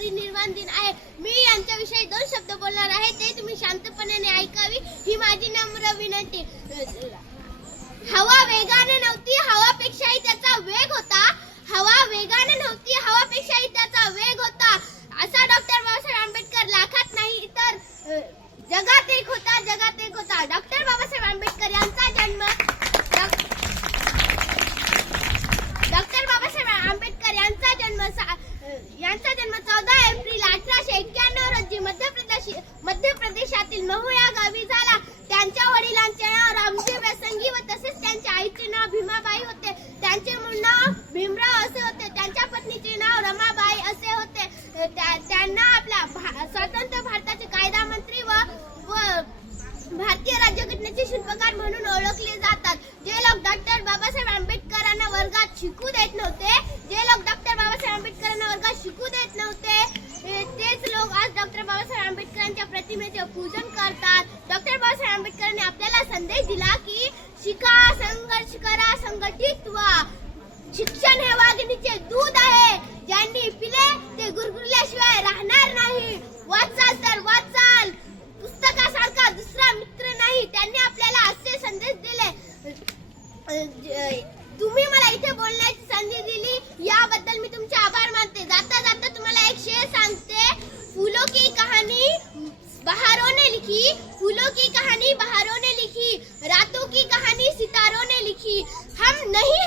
परिनिर्वाण दिन आहे. मी यांच्याविषयी 2 शब्द बोलणार आहे, ते तुम्ही शांतपणे ऐकावी ही माझी नम्र विनंती. हवा वेगाने नव्हती, हवापेक्षाही त्याचा वेग होता. हवा वेगाने नव्हती, हवापेक्षाही त्याचा वेग होता. असा डॉक्टर बाबासाहेब आंबेडकर लाखात नाही तर जगात एक होता, जगात एक होता. डॉक्टर बाबासाहेब आंबेडकर यांचा जन्म डॉक्टर बाबासाहेब आंबेडकर यांचा जन्म 14 एप्रिल 1891 रोजी मध्य प्रदेशातील महू या गावी झाला. त्यांच्या वडिलांचे नाव रामजी बेसंगी व तसेच त्यांच्या आईचे नाव भीमाबाई होते. त्यांचे मूळ नाव भीमराव असे होते. त्यांच्या पत्नीचे नाव रमाबाई असे होते. त्यांना आपल्या स्वतंत्र भारताचे कायदा मंत्री व भारतीय राज्यघटनेचे शिल्पकार म्हणून ओळखले जातात. जे लोक डॉक्टर बाबासाहेब आंबेडकरांना वर्गात शिकू देत नव्हते, तेच लोक आज डॉक्टर बाबासाहेब आंबेडकरांच्या प्रतिमेचे पूजन करतात. डॉक्टर बाबासाहेब आंबेडकरांनी आपल्याला संदेश दिला की शिका, संघर्ष करा, संघटित व्हा. शिक्षण हे वाघिणीचे दूध आहे. ज्यांनी पिले ते गुरगुरल्याशिवाय राहणार नाही. वाचाल तर वाचाल, पुस्तकासारखा दुसरा मित्र नाही. त्यांनी आपल्याला असे संदेश दिले. तुम्ही मला इथे बोलण्याची संधी दिली याबद्दल मी तुमचे आभार मानते. जाता जाता तुम्हाला एक शेर सांगते. फूलों की कहानी बहारों ने लिखी, फूलों की कहानी बहारों ने लिखी, रातों की कहानी सितारों ने लिखी. हम नहीं